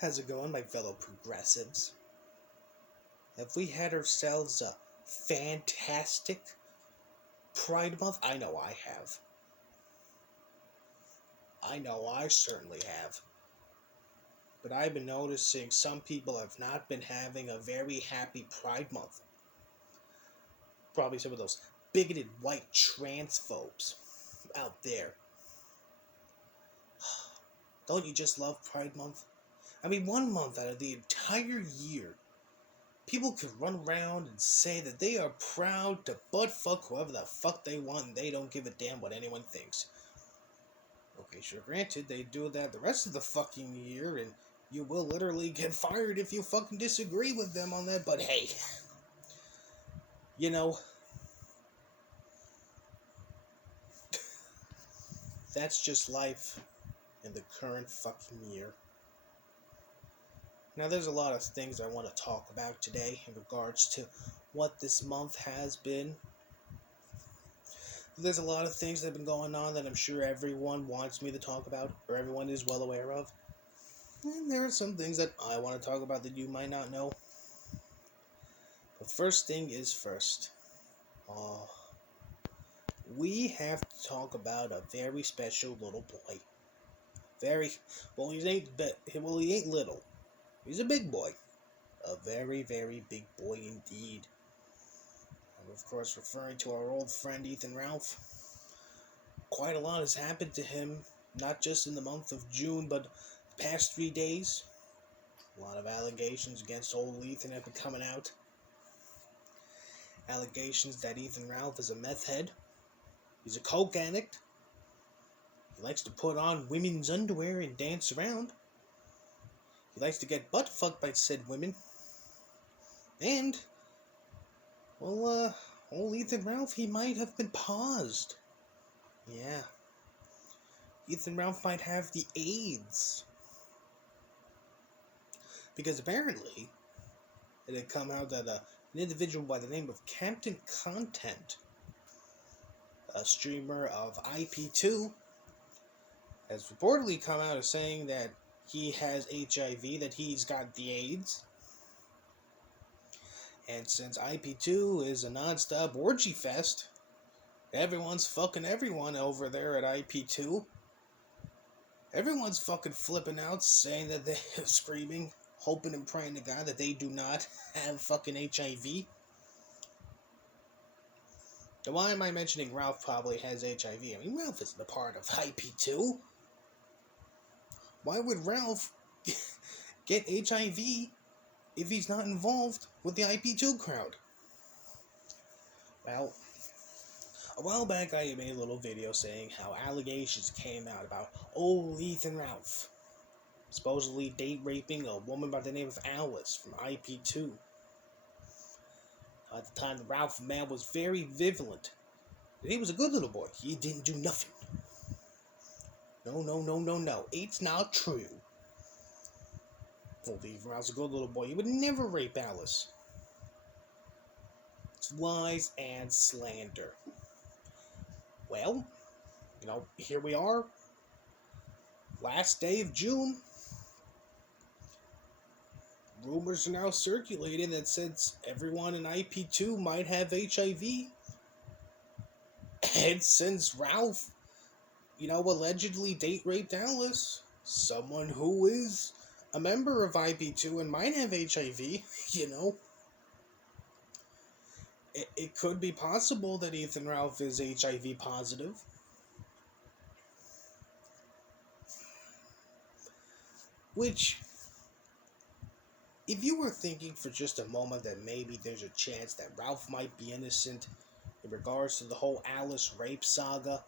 How's it going, my fellow progressives? Have we had ourselves a fantastic Pride Month? I know I have. I know I certainly have. But I've been noticing some people have not been having a very happy Pride Month. Probably some of those bigoted white transphobes out there. Don't you just love Pride Month? I mean, 1 month out of the entire year, people can run around and say that they are proud to butt fuck whoever the fuck they want and they don't give a damn what anyone thinks. Okay, sure, granted, they do that the rest of the fucking year, and you will literally get fired if you fucking disagree with them on that, but hey, you know, that's just life in the current fucking year. Now, there's a lot of things I want to talk about today in regards to what this month has been. There's a lot of things that have been going on that I'm sure everyone wants me to talk about, or everyone is well aware of. And there are some things that I want to talk about that you might not know. But first thing is first. Uh, we have to talk about a very special little boy. Very well. He ain't little. He's a big boy. A very, very big boy indeed. I'm of course referring to our old friend Ethan Ralph. Quite a lot has happened to him, not just in the month of June, but the past 3 days. A lot of allegations against old Ethan have been coming out. Allegations that Ethan Ralph is a meth head. He's a coke addict. He likes to put on women's underwear and dance around. He likes to get butt fucked by said women. And, well, old Ethan Ralph, he might have been paused. Yeah. Ethan Ralph might have the AIDS. Because apparently, it had come out that an individual by the name of Captain Content, a streamer of IP2, has reportedly come out as saying that he has HIV, that he's got the AIDS. And since IP2 is a non-stop orgy fest, everyone's fucking everyone over there at IP2. Everyone's fucking flipping out, saying that they're screaming, hoping and praying to God that they do not have fucking HIV. Now, why am I mentioning Ralph probably has HIV? I mean, Ralph isn't a part of IP2. Why would Ralph get HIV if he's not involved with the IP2 crowd? Well, a while back I made a little video saying how allegations came out about old Ethan Ralph supposedly date raping a woman by the name of Alice from IP2. At the time, the Ralph man was very vigilant. He was a good little boy. He didn't do nothing. No. It's not true. Old Ethan Ralph's a good little boy. He would never rape Alice. It's lies and slander. Well, here we are. Last day of June. Rumors are now circulating that since everyone in IP2 might have HIV, and since Ralph, allegedly date raped Alice, someone who is a member of IP2 and might have HIV, it could be possible that Ethan Ralph is HIV positive. Which, if you were thinking for just a moment that maybe there's a chance that Ralph might be innocent in regards to the whole Alice rape saga,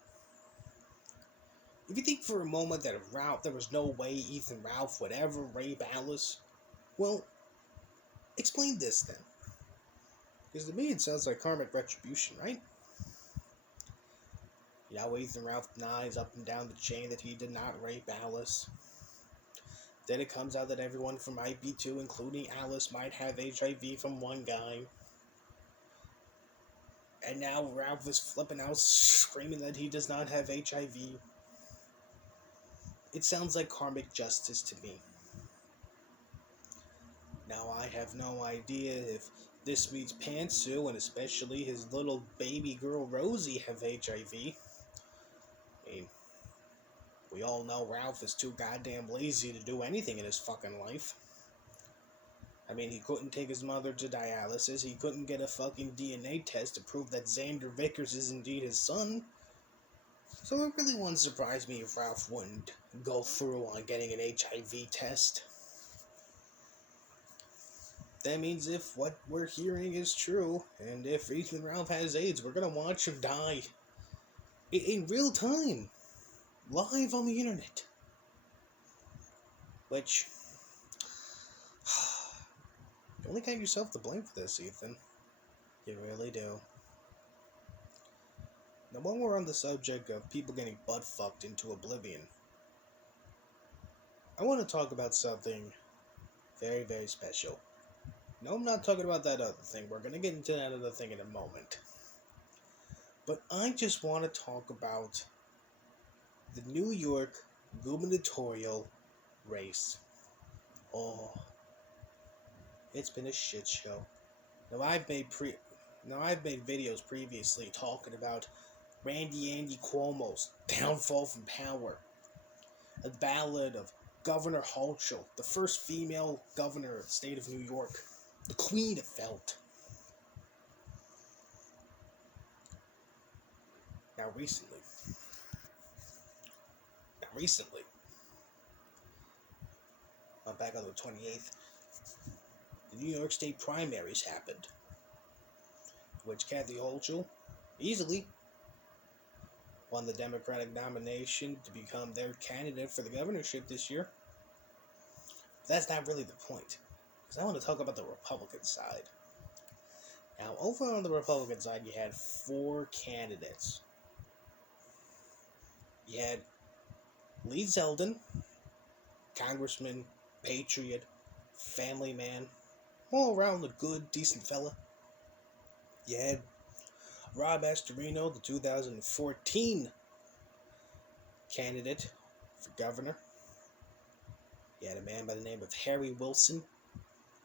if you think for a moment that there was no way Ethan Ralph would ever rape Alice, well, explain this then. Because to me it sounds like karmic retribution, right? Ethan Ralph denies up and down the chain that he did not rape Alice. Then it comes out that everyone from IP2, including Alice, might have HIV from one guy. And now Ralph is flipping out, screaming that he does not have HIV. It sounds like karmic justice to me. Now, I have no idea if this means Pantsu and especially his little baby girl Rosie have HIV. I mean, we all know Ralph is too goddamn lazy to do anything in his fucking life. I mean, he couldn't take his mother to dialysis, he couldn't get a fucking DNA test to prove that Xander Vickers is indeed his son. So it really wouldn't surprise me if Ralph wouldn't go through on getting an HIV test. That means if what we're hearing is true, and if Ethan Ralph has AIDS, we're gonna watch him die. In real time. Live on the internet. Which, you only got yourself to blame for this, Ethan. You really do. Now, while we're on the subject of people getting butt fucked into oblivion, I want to talk about something very, very special. No, I'm not talking about that other thing. We're going to get into that other thing in a moment. But I just want to talk about the New York gubernatorial race. Oh, it's been a shit show. Now, I've made videos previously talking about Andy Cuomo's downfall from power, a ballad of Governor Hochul, the first female governor of the state of New York, the Queen of Felt. Now recently, back on the 28th, the New York State primaries happened, which Kathy Hochul easily won the Democratic nomination to become their candidate for the governorship this year. But that's not really the point, because I want to talk about the Republican side. Now, over on the Republican side, you had 4 candidates. You had Lee Zeldin, congressman, patriot, family man, all around a good, decent fella. You had Rob Astorino, the 2014 candidate for governor. You had a man by the name of Harry Wilson,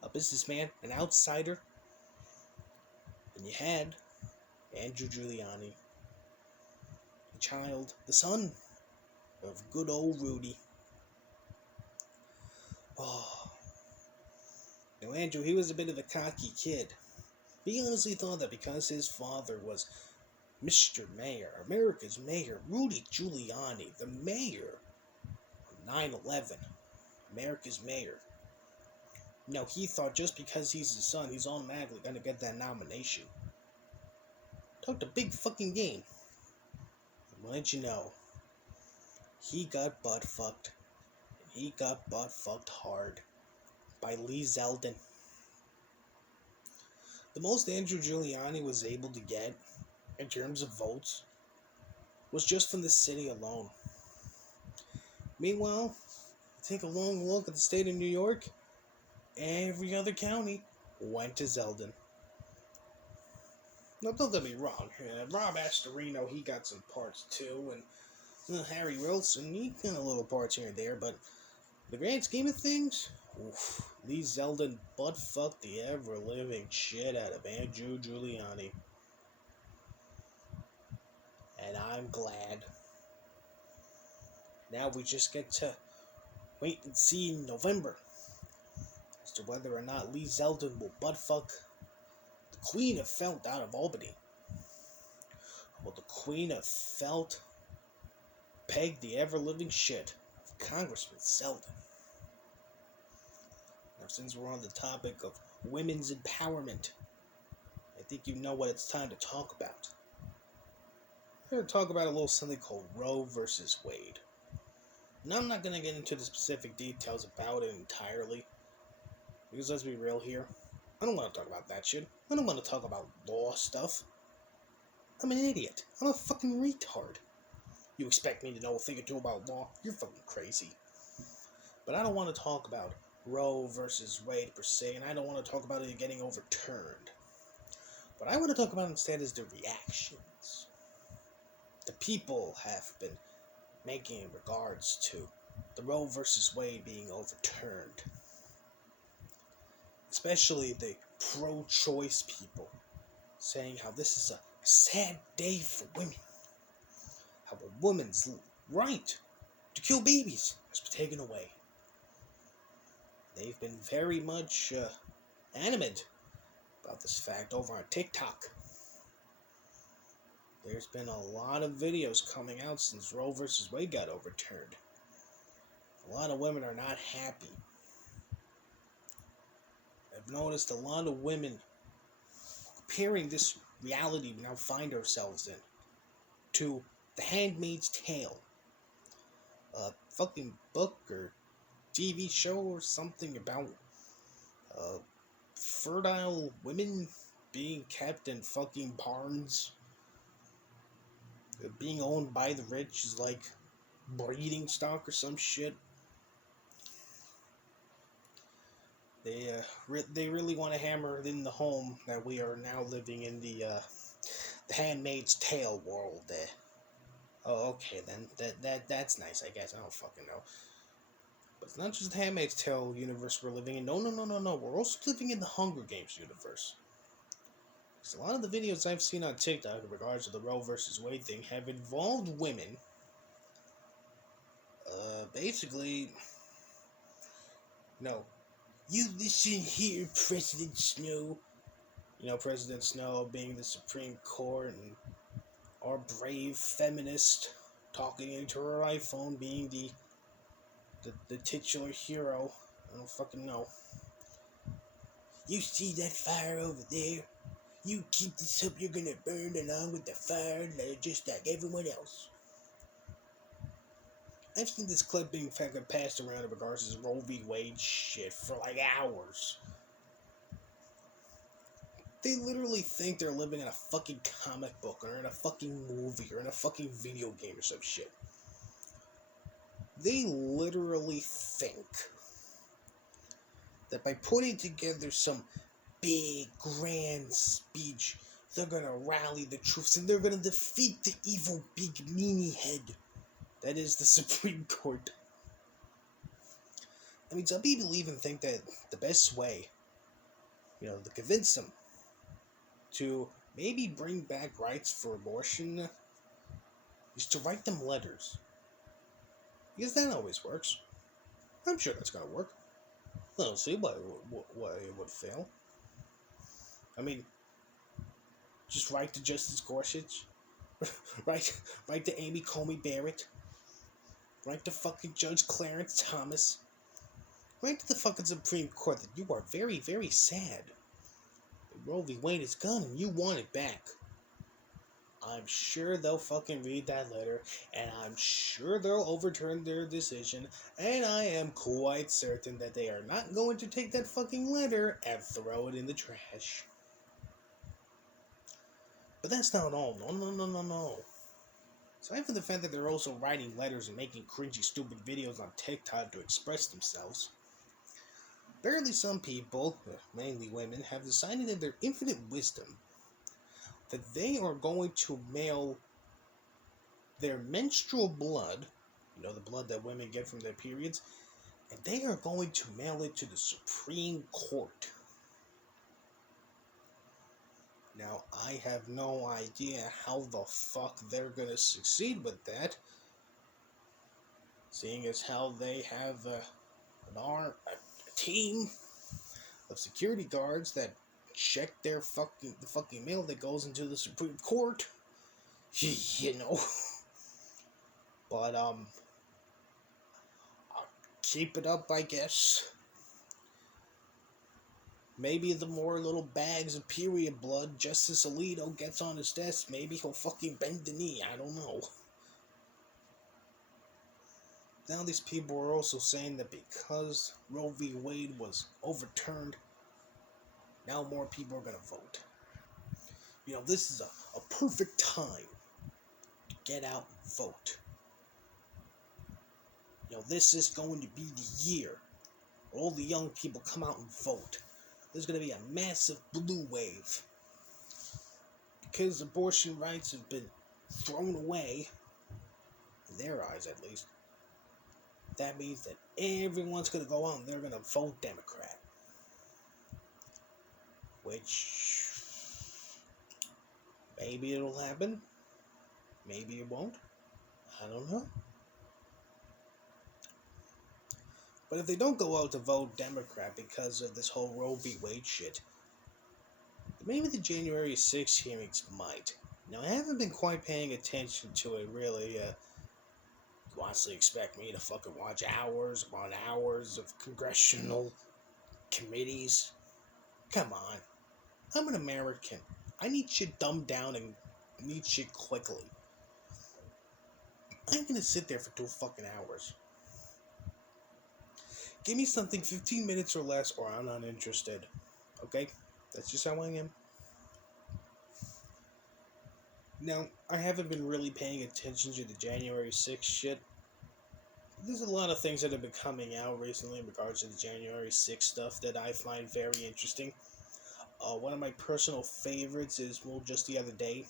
a businessman, an outsider. And you had Andrew Giuliani, the child, the son of good old Rudy. Oh, now Andrew, he was a bit of a cocky kid. He honestly thought that because his father was Mr. Mayor, America's mayor, Rudy Giuliani, the mayor of 9/11, America's mayor. No, he thought just because he's his son, he's automatically gonna get that nomination. Talked a big fucking game. And what did you know? He got butt fucked. And he got butt fucked hard by Lee Zeldin. The most Andrew Giuliani was able to get in terms of votes was just from the city alone. Meanwhile, take a long look at the state of New York. Every other county went to Zeldin. Now, don't get me wrong. Rob Astorino, he got some parts too, and Harry Wilson, he got a little parts here and there, but the grand scheme of things, Lee Zeldin butt-fucked the ever-living shit out of Andrew Giuliani. And I'm glad. Now we just get to wait and see in November as to whether or not Lee Zeldin will butt-fuck the Queen of Felt out of Albany. Well, the Queen of Felt pegged the ever-living shit of Congressman Zeldin. Now, since we're on the topic of women's empowerment, I think you know what it's time to talk about. We're going to talk about a little something called Roe versus Wade. Now, I'm not going to get into the specific details about it entirely, because let's be real here, I don't want to talk about that shit. I don't want to talk about law stuff. I'm an idiot. I'm a fucking retard. You expect me to know a thing or two about law? You're fucking crazy. But I don't want to talk about Roe versus Wade per se, and I don't want to talk about it getting overturned. What I want to talk about instead is the reactions the people have been making in regards to the Roe versus Wade being overturned. especially the pro-choice people, saying how this is a sad day for women, how a woman's right to kill babies has been taken away. They've been very much animated about this fact over on TikTok. There's been a lot of videos coming out since Roe versus Wade got overturned. A lot of women are not happy. I've noticed a lot of women comparing this reality we now find ourselves in to The Handmaid's Tale, a fucking book or TV show or something about fertile women being kept in fucking barns, being owned by the rich is like breeding stock or some shit. They really want to hammer it in the home that we are now living in the Handmaid's Tale world. Oh, okay then. That's nice, I guess. I don't fucking know. But it's not just the Handmaid's Tale universe we're living in. No. We're also living in the Hunger Games universe. Because a lot of the videos I've seen on TikTok in regards to the Roe versus Wade thing have involved women. Basically, no. You listen here, President Snow. President Snow being the Supreme Court, and our brave feminist talking into her iPhone being the titular hero. I don't fucking know. You see that fire over there? You keep this up, you're gonna burn along with the fire just like everyone else. I've seen this clip being fucking passed around in regards to this Roe v. Wade shit for like hours. They literally think they're living in a fucking comic book or in a fucking movie or in a fucking video game or some shit. They literally think that by putting together some big, grand speech, they're gonna rally the troops and they're gonna defeat the evil, big, meanie head that is the Supreme Court. I mean, some people even think that the best way, to convince them to maybe bring back rights for abortion is to write them letters. Because that always works. I'm sure that's gonna work. I don't see why it would fail. I mean, just write to Justice Gorsuch. write to Amy Coney Barrett. Write to fucking Judge Clarence Thomas. Write to the fucking Supreme Court that you are very, very sad that Roe v. Wade is gone and you want it back. I'm sure they'll fucking read that letter, and I'm sure they'll overturn their decision, and I am quite certain that they are not going to take that fucking letter and throw it in the trash. But that's not all. No. Aside from the fact that they're also writing letters and making cringy, stupid videos on TikTok to express themselves, apparently some people, mainly women, have decided in their infinite wisdom that they are going to mail their menstrual blood, the blood that women get from their periods, and they are going to mail it to the Supreme Court. Now, I have no idea how the fuck they're gonna succeed with that, seeing as how they have a team of security guards that check the fucking mail that goes into the Supreme Court. But I'll keep it up, I guess. Maybe the more little bags of period blood Justice Alito gets on his desk, maybe he'll fucking bend the knee. I don't know. Now these people are also saying that because Roe v. Wade was overturned, now more people are going to vote. This is a perfect time to get out and vote. This is going to be the year where all the young people come out and vote. There's going to be a massive blue wave. Because abortion rights have been thrown away, in their eyes at least, that means that everyone's going to go out and they're going to vote Democrat. which maybe it'll happen, maybe it won't. I don't know. But if they don't go out to vote Democrat because of this whole Roe v. Wade shit, maybe the January 6th hearings might. Now, I haven't been quite paying attention to it, really. You honestly expect me to fucking watch hours upon hours of congressional committees? Come on. I'm an American. I need shit dumbed down and need shit quickly. I'm gonna sit there for 2 fucking hours. Give me something 15 minutes or less, or I'm not interested. Okay? That's just how I am. Now, I haven't been really paying attention to the January 6th shit. There's a lot of things that have been coming out recently in regards to the January 6th stuff that I find very interesting. One of my personal favorites is, well, just the other day,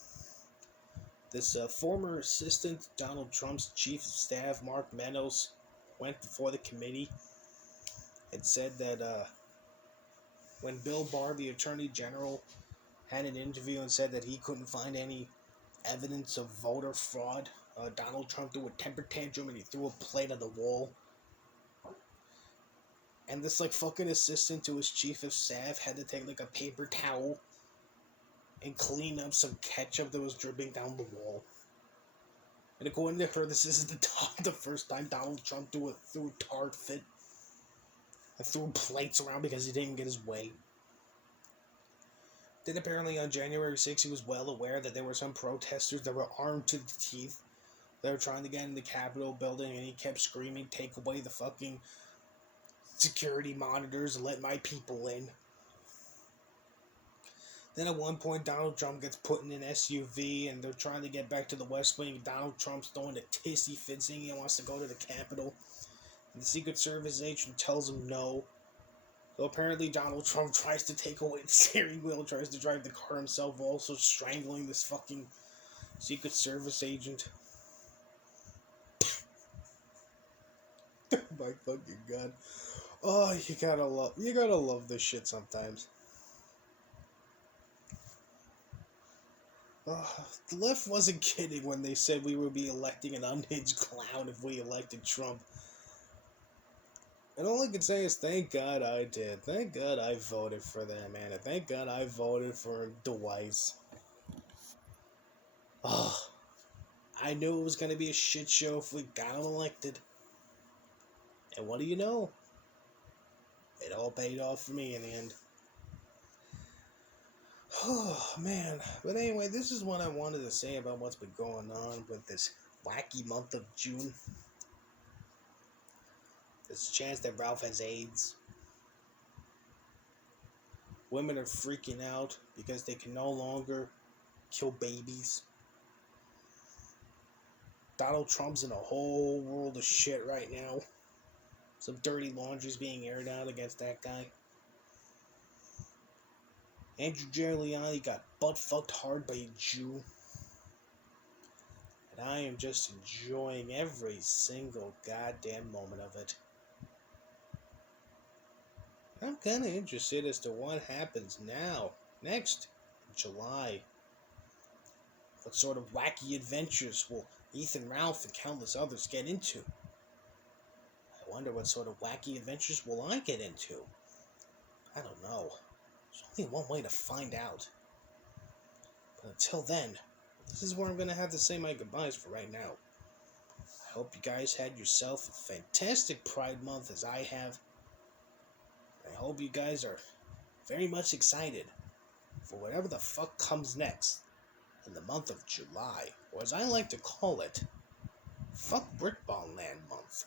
this former assistant Donald Trump's chief of staff, Mark Meadows, went before the committee and said that when Bill Barr, the Attorney General, had an interview and said that he couldn't find any evidence of voter fraud, Donald Trump threw a temper tantrum and he threw a plate at the wall. And this fucking assistant to his chief of staff had to take a paper towel and clean up some ketchup that was dripping down the wall. And according to her, this isn't the first time Donald Trump threw a tart fit and threw plates around because he didn't get his way. Then apparently on January 6th, he was well aware that there were some protesters that were armed to the teeth. They were trying to get in the Capitol building, and he kept screaming, "Take away the fucking security monitors and let my people in." Then at one point, Donald Trump gets put in an SUV, and they're trying to get back to the West Wing. Donald Trump's throwing a tissy fit, saying he wants to go to the Capitol. And the Secret Service agent tells him no. So apparently Donald Trump tries to take away the steering wheel, tries to drive the car himself, also strangling this fucking Secret Service agent. Oh my fucking god. Oh, you gotta love this shit sometimes. The left wasn't kidding when they said we would be electing an unhinged clown if we elected Trump. And all I can say is thank God I did. Thank God I voted for that man. And thank God I voted for DeWise. Oh, I knew it was going to be a shit show if we got him elected. And what do you know? It all paid off for me in the end. Oh, man. But anyway, this is what I wanted to say about what's been going on with this wacky month of June. There's a chance that Ralph has AIDS. Women are freaking out because they can no longer kill babies. Donald Trump's in a whole world of shit right now. Some dirty laundry's being aired out against that guy. Andrew Giuliani got butt-fucked hard by a Jew. And I am just enjoying every single goddamn moment of it. I'm kind of interested as to what happens next, in July. What sort of wacky adventures will Ethan Ralph and countless others get into? I wonder what sort of wacky adventures will I get into? I don't know. There's only one way to find out. But until then, this is where I'm going to have to say my goodbyes for right now. I hope you guys had yourself a fantastic Pride Month as I have. I hope you guys are very much excited for whatever the fuck comes next in the month of July, or as I like to call it, Fuck Brickball Land Month.